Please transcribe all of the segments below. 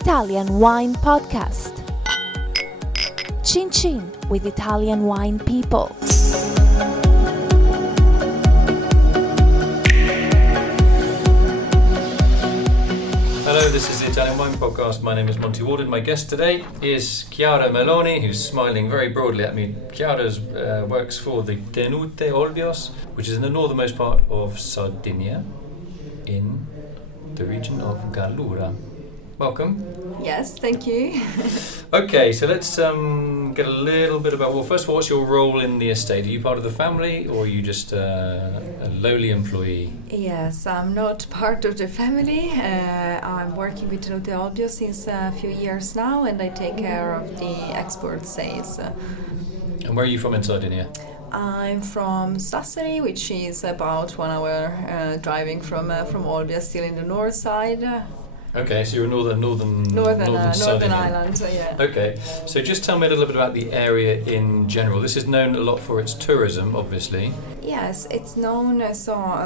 Italian Wine Podcast. Chin Chin with Italian wine people. Hello, this is the Italian Wine Podcast. My name is Monty Waldin. My guest today is Chiara Meloni, who's smiling very broadly at me. Chiara works for the Tenute Olbios, which is in the northernmost part of Sardinia, in the region of Gallura. Welcome. Yes, thank you. Okay, so let's get a little bit about, well, first of all, what's your role in the estate? Are you part of the family or are you just a lowly employee? Yes, I'm not part of the family. I'm working with Tenute Olbios since a few years now, and I take care of the export sales. And where are you from in Sardinia? I'm from Sassari, which is about 1 hour driving from Olbia, still in the north side. Okay, so you're a northern island, yeah. Okay, so just tell me a little bit about the area in general. This is known a lot for its tourism, obviously. Yes, it's known Olbia,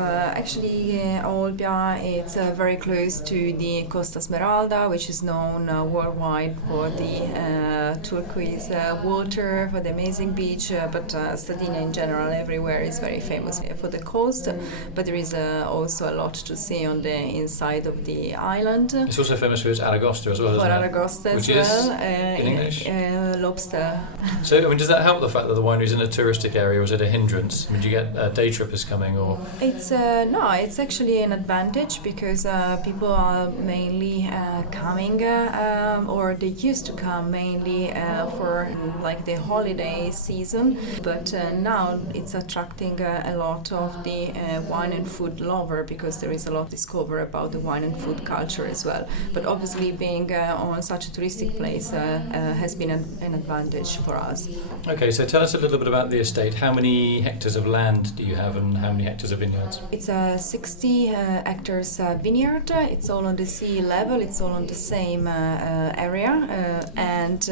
it's very close to the Costa Smeralda, which is known worldwide for the turquoise water, for the amazing beach, but Sardinia in general everywhere is very famous for the coast, but there is also a lot to see on the inside of the island. It's also famous for its aragosta as well, for isn't it? aragosta as Which well. is, in English? Lobster. So, I mean, does that help the fact that the winery is in a touristic area, or is it a hindrance? I mean, do you get day trippers coming, or? It's it's actually an advantage because people are mainly coming, or they used to come mainly for like the holiday season, but now it's attracting a lot of the wine and food lover because there is a lot to discover about the wine and food culture as well. But obviously being on such a touristic place has been an advantage for us. Okay, so tell us a little bit about the estate. How many hectares of land do you have and how many hectares of vineyards? It's a 60 hectares vineyard. It's all on the sea level. It's all on the same area, and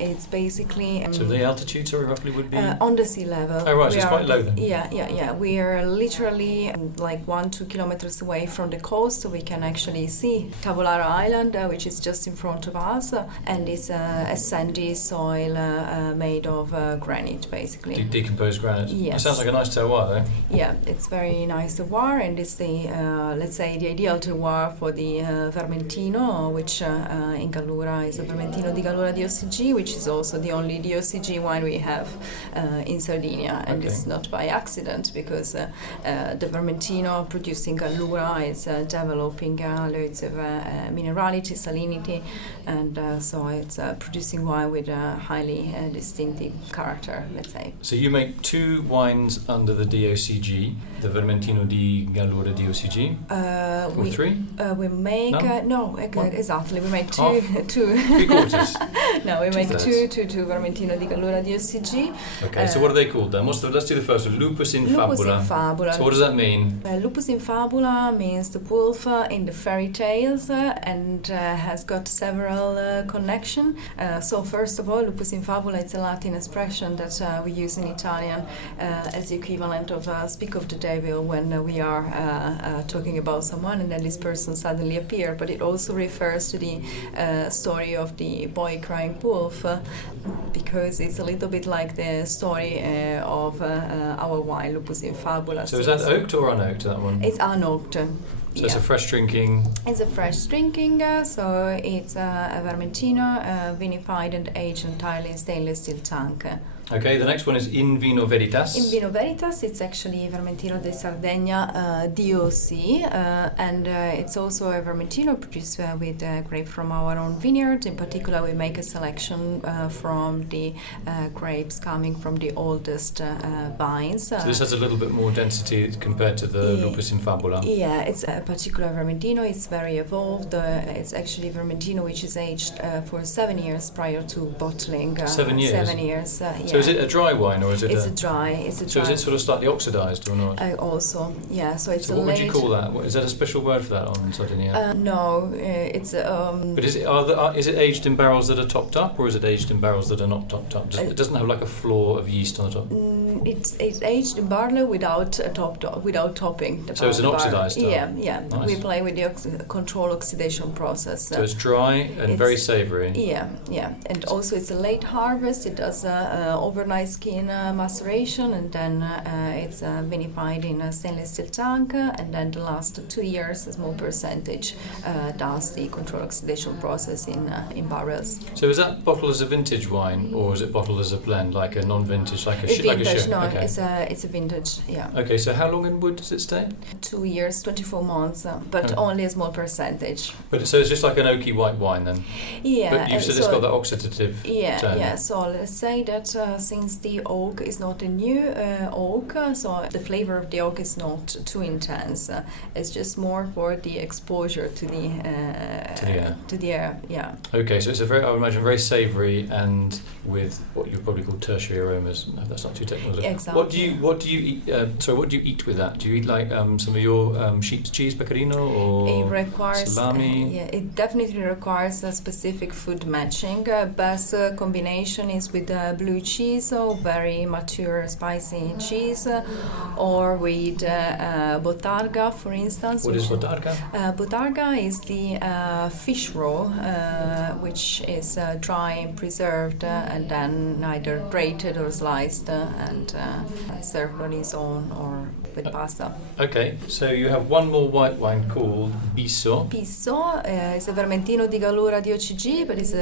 it's basically... so the altitude, sorry, roughly would be? On the sea level. Oh, right, so it's quite low then. Yeah. We are literally like 1-2 kilometers away from the coast, so we can actually see Tavolara Island, which is just in front of us, and it's a sandy soil made of granite, basically. Decomposed granite? Yes. That sounds like a nice terroir, though. Yeah, it's very nice terroir, and it's the, let's say, the ideal terroir for the Vermentino, which in Gallura is a Vermentino di Gallura DOCG, which is also the only DOCG wine we have in Sardinia, and it's not by accident because the Vermentino produced in Gallura is developing loads of minerality, salinity, and so it's producing wine with a highly distinctive character, let's say. So you make 2 wines under the DOCG, the Vermentino di Gallura DOCG, or 3? We make exactly. We make two. Half? 2. 3/4. No, we make Two-thirds. two Vermentino di Gallura DOCG. Okay, so what are they called then? Let's do the first one. Lupus in Lupus fabula. in fabula. So what does that mean? Lupus in fabula means the wolf in the fairy tales, and has got several connections. So first of all, lupus in fabula, it's a Latin expression that we use in Italian as the equivalent of speak of the devil when we are talking about someone and then this person suddenly appears. But it also refers to the story of the boy crying wolf, because it's a little bit like the story of our wine, lupus in fabula. So is that oaked or unoaked, that one? It's unoaked. So it's a fresh drinking. It's a fresh drinking, so it's a Vermentino vinified and aged entirely in stainless steel tank. Okay, the next one is In Vino Veritas. In Vino Veritas, it's actually Vermentino di Sardegna DOC, and it's also a Vermentino produced with grape from our own vineyard. In particular, we make a selection from the grapes coming from the oldest vines. So this has a little bit more density compared to the Lupus in Fabula. Yeah, it's a particular Vermentino. It's very evolved. It's actually Vermentino which is aged for 7 years prior to bottling. 7 years? 7 years, yeah. So is it a dry wine or is it It's a dry. So is it sort of slightly oxidised or not? Also, yeah. So it's so what would you call that? Is that a special word for that on Sardinia? No, it's... But is it aged in barrels that are topped up or is it aged in barrels that are not topped up? It doesn't have like a floor of yeast on the top? It's aged in barley without without topping. So it's an oxidized style? Yeah. Nice. We play with the control oxidation process. So it's dry and very savoury. Yeah. And also it's a late harvest. It does overnight skin maceration, and then it's vinified in a stainless steel tank, and then the last 2 years a small percentage does the control oxidation process in barrels. So is that bottled as a vintage wine, or is it bottled as a blend, like a non-vintage, like a Vintage, no, okay. it's a vintage, yeah. Okay, so how long in wood does it stay? 2 years, 24 months, but only a small percentage. But so it's just like an oaky white wine then? Yeah. But you said it's got that oxidative tone. Yeah. So let's say that since the oak is not a new oak, so the flavor of the oak is not too intense. It's just more for the exposure to the air. Yeah. Okay, so it's I would imagine, very savoury and with what you would probably call tertiary aromas. No, that's not too technical. Exactly. What do you eat? What do you eat with that? Do you eat like some of your sheep's cheese, pecorino, or it requires salami? It definitely requires a specific food matching. Best combination is with blue cheese, so very mature, spicy cheese, or with botarga, for instance. What is botarga? Botarga is the fish roe, which is dry and preserved, and then either grated or sliced and served on its own or with pasta. Okay, so you have one more white wine called Bisso. Bisso is a Vermentino di Gallura DOCG, but it's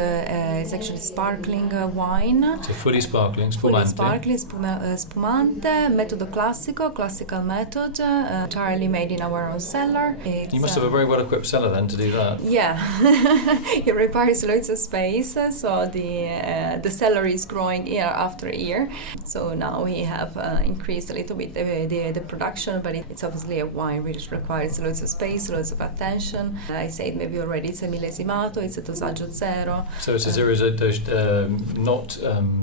actually sparkling wine. So fully sparkling, spumante. Fully sparkling, spumante, metodo classical method, entirely made in our own cellar. You must have a very well-equipped cellar then to do that. Yeah, it requires loads of space, so the cellar is growing year after year. So now we have increased a little bit the production, but it's obviously a wine which requires loads of space, loads of attention. I said maybe already it's a millesimato, it's a dosaggio zero. So it's a zero dosed, not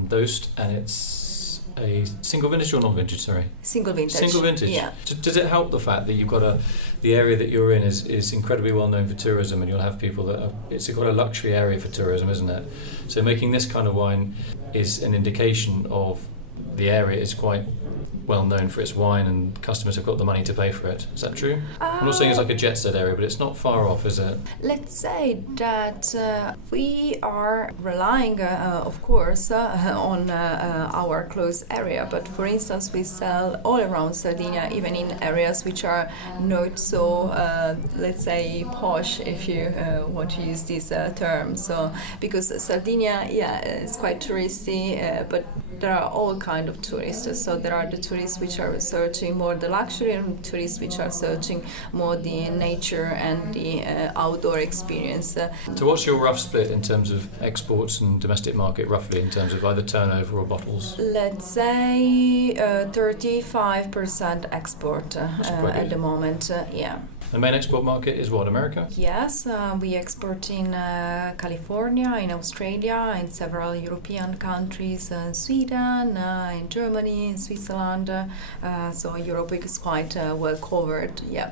dosed, and it's a single vintage or non-vintage, sorry? Single vintage. Single vintage? Yeah. Does it help the fact that you've got the area that you're in is incredibly well known for tourism, and you'll have people that it's quite a luxury area for tourism, isn't it? So making this kind of wine is an indication of the area is quite well known for its wine, and customers have got the money to pay for it. Is that true? I'm not saying it's like a jet set area, but it's not far off, is it? Let's say that we are relying, of course, on our close area, but for instance, we sell all around Sardinia, even in areas which are not so, let's say, posh, if you want to use this term. So, because Sardinia, is quite touristy, but there are all kinds of tourists. So there are the tourists which are searching more the luxury, and tourists which are searching more the nature and the outdoor experience. So what's your rough split in terms of exports and domestic market, roughly, in terms of either turnover or bottles? Let's say 35% export at the moment, yeah. The main export market is what, America? Yes, we export in California, in Australia, in several European countries, Sweden, in Germany, in Switzerland. So Europe is quite well covered, yeah.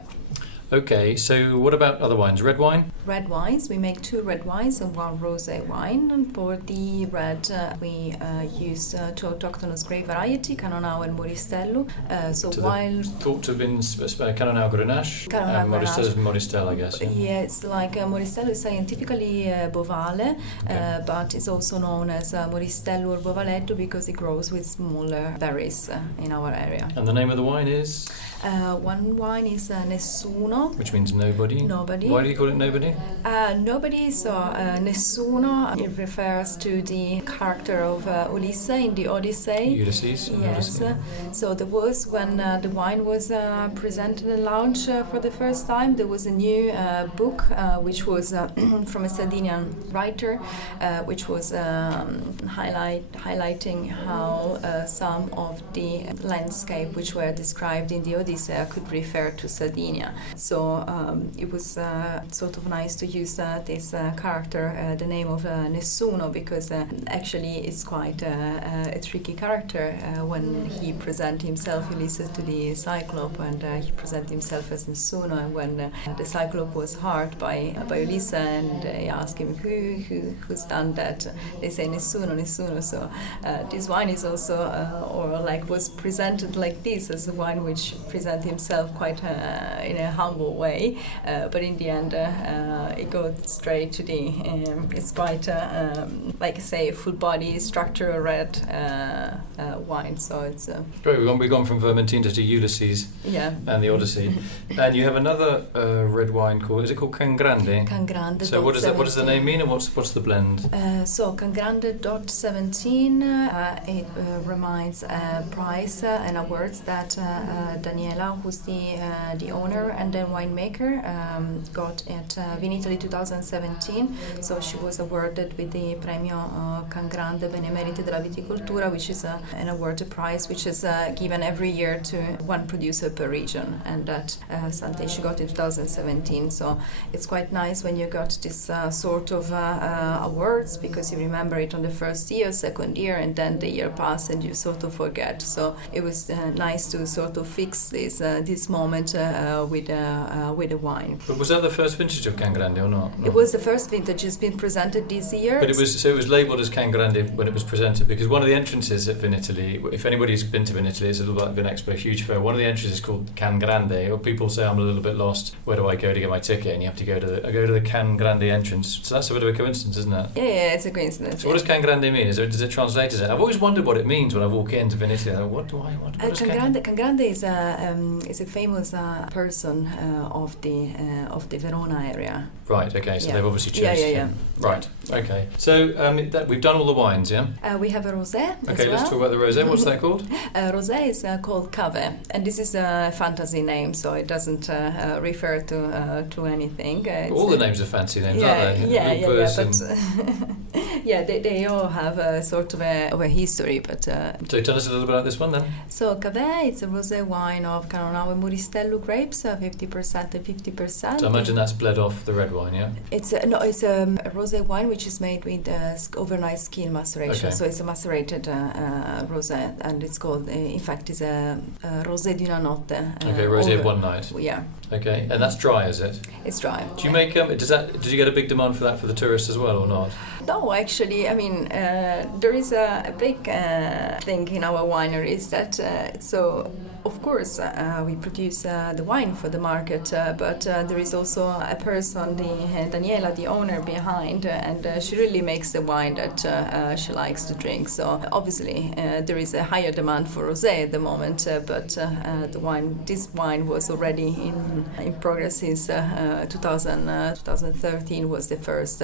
Okay, so what about other wines? Red wine? Red wines, we make 2 red wines and 1 rosé wine. And for the red, we use 2 autochthonous grape variety, Canonau and Moristello. So while thought to have been Canonau Grenache, and Moristello is Moristel, I guess. Yeah? Yes, like Moristello is scientifically Bovale, but it's also known as Moristello or Bovaletto because it grows with smaller berries in our area. And the name of the wine is? One wine is Nessuno. Which means nobody? Nobody. Why do you call it nobody? Nobody, so Nessuno, it refers to the character of Ulysses in the Odyssey. Ulysses? Yes. So there was, when the wine was presented and launched for the first time, there was a new book which was from a Sardinian writer, which was highlighting how some of the landscape which were described in the this could refer to Sardinia. So it was sort of nice to use this character, the name of Nessuno, because actually it's quite a tricky character when he presents himself. He listens to the Cyclope and he presents himself as Nessuno, and when the Cyclope was hired by Ulysses and they ask him who's done that, they say Nessuno. So this wine is also was presented like this, as a wine which presents himself quite in a humble way, but in the end it goes straight to the it's quite like I say full body structural red wine. So it's great. We've gone from Vermentino to Ulysses, and the Odyssey, and you have another red wine called, is it called Can Grande? Can Grande. So what does the name mean, and what's the blend? So Can Grande .17 it reminds prize and awards that Daniela, who's the owner and the winemaker, got at Vinitaly 2017. So she was awarded with the Premio Can Grande Benemerite della Viticoltura, which is an award, a prize which is given every year to one producer per region, and that Sante she got in 2017. So it's quite nice when you got this sort of awards, because you remember it on the first year, second year, and then the year passes and you sort of forget. So it was nice to sort of fix this moment with a wine. But was that the first vintage of Can Grande or not? No. It was the first vintage. It's been presented this year. But it was labelled as Can Grande when it was presented, because one of the entrances at Vinitaly, if anybody's been to Vinitaly, it's a little bit of an expo, huge fair. One of the entrances is called Can Grande, or people say I'm a little bit lost. Where do I go to get my ticket? And you have to go to the Can Grande entrance. So that's a bit of a coincidence, isn't it? Yeah, it's a coincidence. So what does Can Grande mean? Does it translate as it? I've always wondered what it means when I walk into Vinitaly. What does Can Grande is a famous person of the Verona area. Right. Okay. So they've obviously chosen. Yeah. Right. Okay. So we've done all the wines, yeah. We have a rosé. Okay. Let's talk about the rosé. What's that called? Rosé is called Cave, and this is a fantasy name, so it doesn't refer to anything. All the names are fancy names, aren't they? Yeah. But they all have a sort of a history. But so tell us a little bit about this one then. So Cave, it's a rosé wine of Canonau and Muristello grapes, 50% and 50%. So I imagine that's bled off the red wine, yeah. It's a rosé wine which is made with overnight skin maceration. Okay. So it's a macerated rosé, and it's called, in fact, it's a rosé di una notte. Okay, rosé of one night. Yeah. Okay, and that's dry, is it? It's dry. Do you make did you get a big demand for that for the tourists as well, or not? No, actually, I mean, there is a big thing in our wineries that so. Of course, we produce the wine for the market, but there is also a person, Daniela, the owner, behind, and she really makes the wine that she likes to drink. So obviously, there is a higher demand for rosé at the moment, but this wine was already in progress since 2013 was the first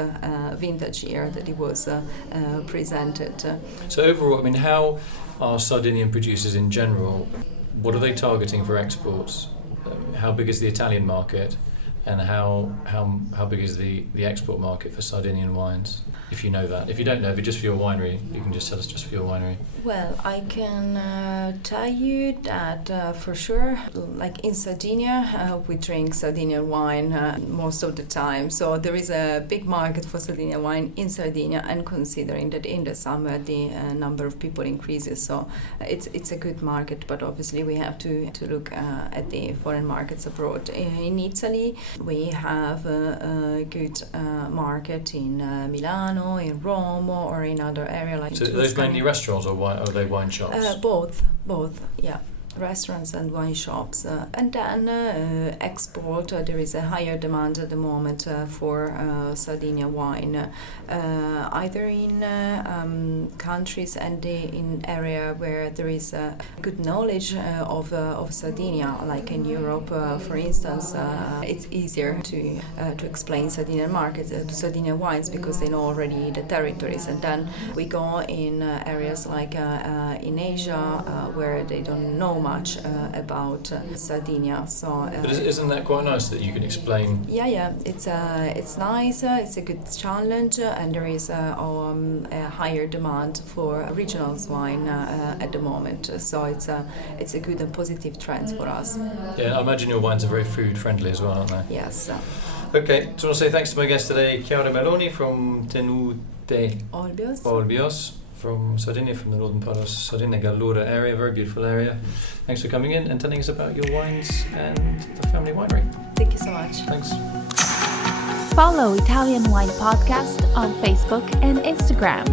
vintage year that it was presented. So overall, I mean, how are Sardinian producers in general? What are they targeting for exports? How big is the Italian market, and how big is the export market for Sardinian wines? If you know that. If you don't know, if it's just for your winery, you can just tell us just for your winery. Well, I can tell you that for sure, like in Sardinia, we drink Sardinian wine most of the time. So there is a big market for Sardinian wine in Sardinia, and considering that in the summer the number of people increases, so it's a good market. But obviously we have to look at the foreign markets abroad. In Italy, we have a good market in Milano, in Rome, or in other areas like So are those mainly restaurants, or are they wine shops? Both, yeah. Restaurants and wine shops, and then export. There is a higher demand at the moment for Sardinia wine, either in countries and in area where there is good knowledge of Sardinia, like in Europe, for instance. It's easier to explain Sardinian markets to Sardinian wines because they know already the territories, and then we go in areas like in Asia where they don't know much about Sardinia. So, but isn't that quite nice that you can explain? Yeah, it's nice. It's a good challenge, and there is a higher demand for regional wine at the moment. So it's a good and positive trend for us. Yeah, I imagine your wines are very food friendly as well, aren't they? Yes. Okay, so I want to say thanks to my guest today, Chiara Meloni from Tenute Olbios from Sardinia, from the northern part of Sardinia, Gallura area, very beautiful area. Thanks for coming in and telling us about your wines and the family winery. Thank you so much. Thanks. Follow Italian Wine Podcast on Facebook and Instagram.